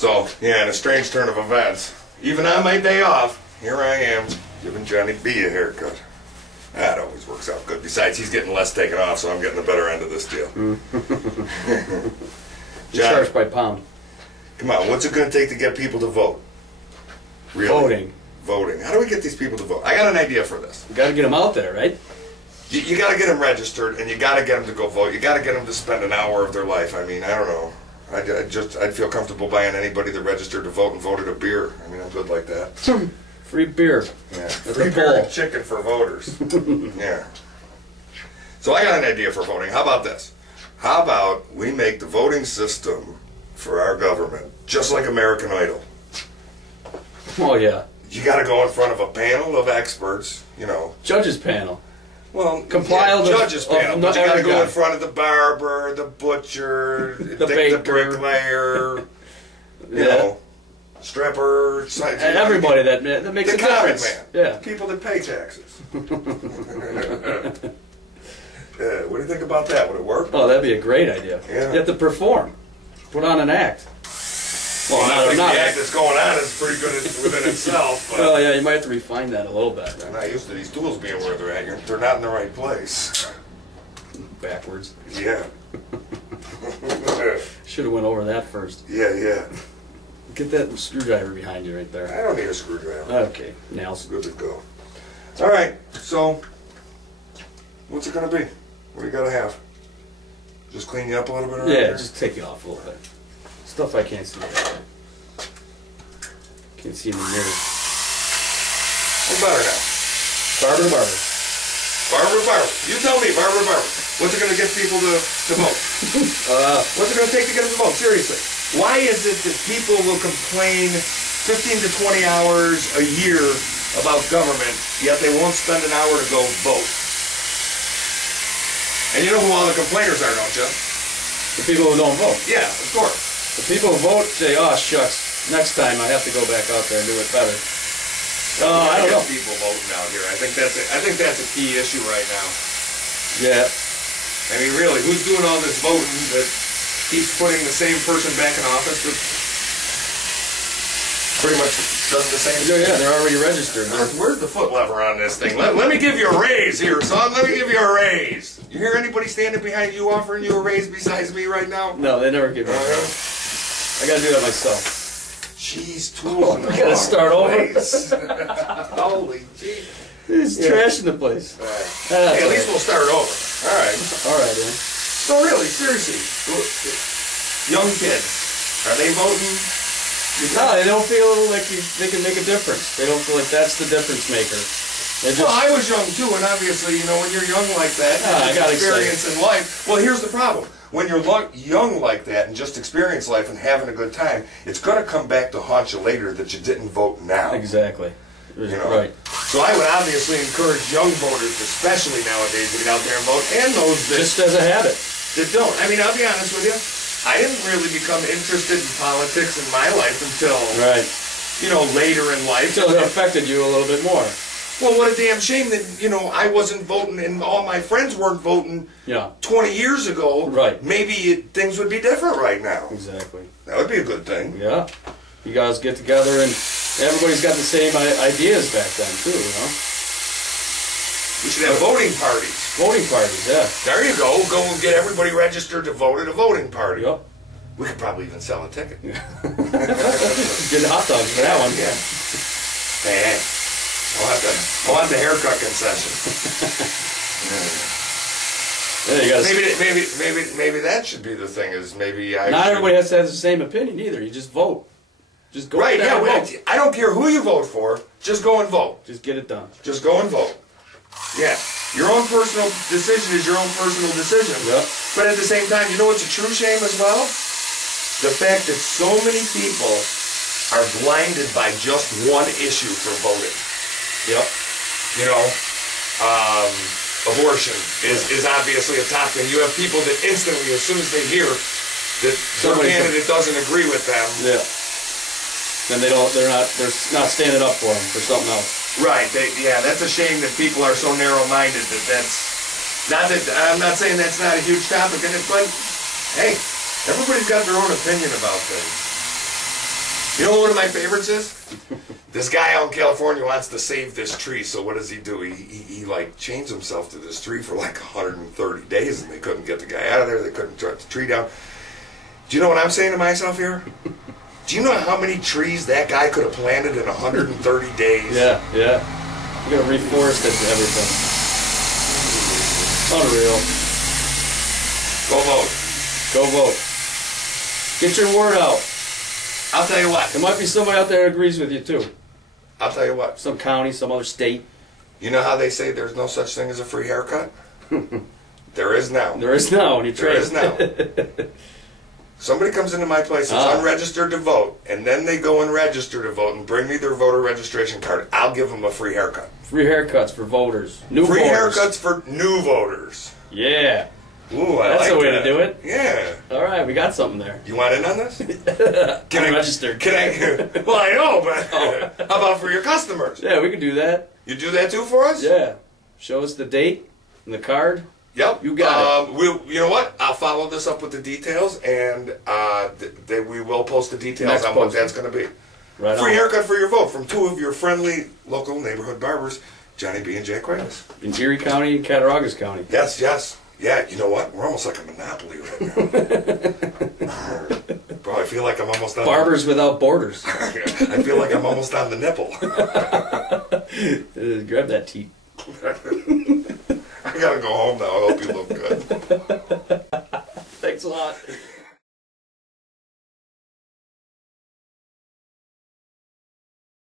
So, yeah, in a strange turn of events, even on my day off, here I am, giving Johnny B a haircut. That always works out good. Besides, he's getting less taken off, so I'm getting the better end of this deal. John, charged by pound. Come on, what's it going to take to get people to vote? Really? Voting. How do we get these people to vote? I got an idea for this. You got to get them out there, right? You got to get them registered, and you got to get them to go vote. You got to get them to spend an hour of their life. I mean, I don't know. I'd feel comfortable buying anybody that registered to vote and voted a beer. I mean, I'm good like that. Free beer. Yeah, free beer and chicken for voters. Yeah. So I got an idea for voting. How about this? How about we make the voting system for our government just like American Idol? Oh, yeah. You got to go in front of a panel of experts, you know. Judges panel. Well, compiled judges panel, but you got to go guy. in front of the barber, the butcher, the baker, the bricklayer, you know, stripper, and everybody that makes a difference. Man. Yeah, people that pay taxes. What do you think about that? Would it work? Oh, that'd be a great idea. Yeah. You have to perform, put on an act. Well, I think the act that's going on is pretty good within itself. But well, yeah, you might have to refine that a little bit. I'm not used to these tools being where they're at. They're not in the right place. Backwards. Yeah. Should have went over that first. Yeah. Get that screwdriver behind you right there. I don't need a screwdriver. Okay, nails. Good to go. All right, so what's it going to be? What do you got to have? Just clean you up a little bit? Yeah, here? just take you off a little bit. Stuff I can't see. Can't see in the mirror. What's better now? Barber to barber. Barber to barber. You tell me, barber to barber. What's it going to get people to vote? What's it going to take to get them to vote? Seriously. Why is it that people will complain 15 to 20 hours a year about government, yet they won't spend an hour to go vote? And you know who all the complainers are, don't you? The people who don't vote. Yeah, of course. The people who vote say, "Oh shucks, next time I have to go back out there and do it better." I don't know. People voting out here. I think that's a key issue right now. Yeah. I mean, really, who's doing all this voting that keeps putting the same person back in office that pretty much does the same thing? Yeah, they're already registered. Where's the foot lever on this thing? Let me give you a raise here, son. Let me give you a raise. You hear anybody standing behind you offering you a raise besides me right now? No, they never give me a raise. I gotta do that myself. Jeez, tools. I gotta start over. Holy gee. He's trashing the place. Hey, at least we'll start over. All right. All right, then. So really, seriously, young kids, are they voting? No, they don't feel like they can make a difference. They don't feel like that's the difference maker. Well, I was young too, and obviously, you know, when you're young like that, I got experience in life. Well, here's the problem. When you're young like that and just experience life and having a good time, it's going to come back to haunt you later that you didn't vote now. Exactly. You know? Right. So I would obviously encourage young voters, especially nowadays, to get out there and vote, and those that just as a habit that don't. I mean, I'll be honest with you. I didn't really become interested in politics in my life until, you know, later in life. Until it affected you a little bit more. Well, what a damn shame that, you know, I wasn't voting and all my friends weren't voting 20 years ago. Right. Maybe things would be different right now. Exactly. That would be a good thing. Yeah. You guys get together and everybody's got the same ideas back then, too, you know? We should have voting parties. Voting parties, yeah. There you go. Go and get everybody registered to vote at a voting party. Yep. We could probably even sell a ticket. Good hot dogs for that one. Yeah. Man. I'll have the haircut concession. Yeah, you gotta maybe that should be the thing. Is maybe not everybody has to have the same opinion either. You just vote. Just go. Right? Yeah. Vote. I don't care who you vote for. Just go and vote. Just get it done. Just go and vote. Yeah. Your own personal decision is your own personal decision. Yep. But at the same time, you know what's a true shame as well? The fact that so many people are blinded by just one issue for voting. Yep. You know, abortion is obviously a top thing. You have people that instantly, as soon as they hear that their candidate doesn't agree with them, then they're not standing up for them for something else. Right. That's a shame that people are so narrow-minded that's not that I'm not saying that's not a huge topic in it, but hey, everybody's got their own opinion about things. You know what one of my favorites is? This guy out in California wants to save this tree, so what does he do? He like chains himself to this tree for like 130 days, and they couldn't get the guy out of there. They couldn't cut the tree down. Do you know what I'm saying to myself here? Do you know how many trees that guy could have planted in 130 days? Yeah, yeah. We're gonna reforest it and everything. Unreal. Go vote. Go vote. Get your word out. I'll tell you what. There might be somebody out there that agrees with you too. I'll tell you what. Some county, some other state. You know how they say there's no such thing as a free haircut? There is now. There is now when you trade. There is now. Somebody comes into my place that's unregistered to vote, and then they go and register to vote and bring me their voter registration card. I'll give them a free haircut. Free haircuts for voters. New free voters. Haircuts for new voters. Yeah. Ooh, I That's like the way that. to do it. Yeah. All right, we got something there. You want in on this? Can I register? Can I? Well, I know, but how about for your customers? Yeah, we can do that. You do that too for us? Yeah. Show us the date and the card. Yep. You got it. You know what? I'll follow this up with the details, and we will post the details Next on what posting. that's going to be. Right Free on. haircut for your vote from two of your friendly local neighborhood barbers, Johnny B. and Jay Kratos. In Erie County and Cattaraugus County. Yes, yes. Yeah, you know what? We're almost like a monopoly right now. Bro, I feel like I'm almost on Barbers without borders. I feel like I'm almost on the nipple. Grab that teat. I gotta go home now. I hope you look good. Thanks a lot.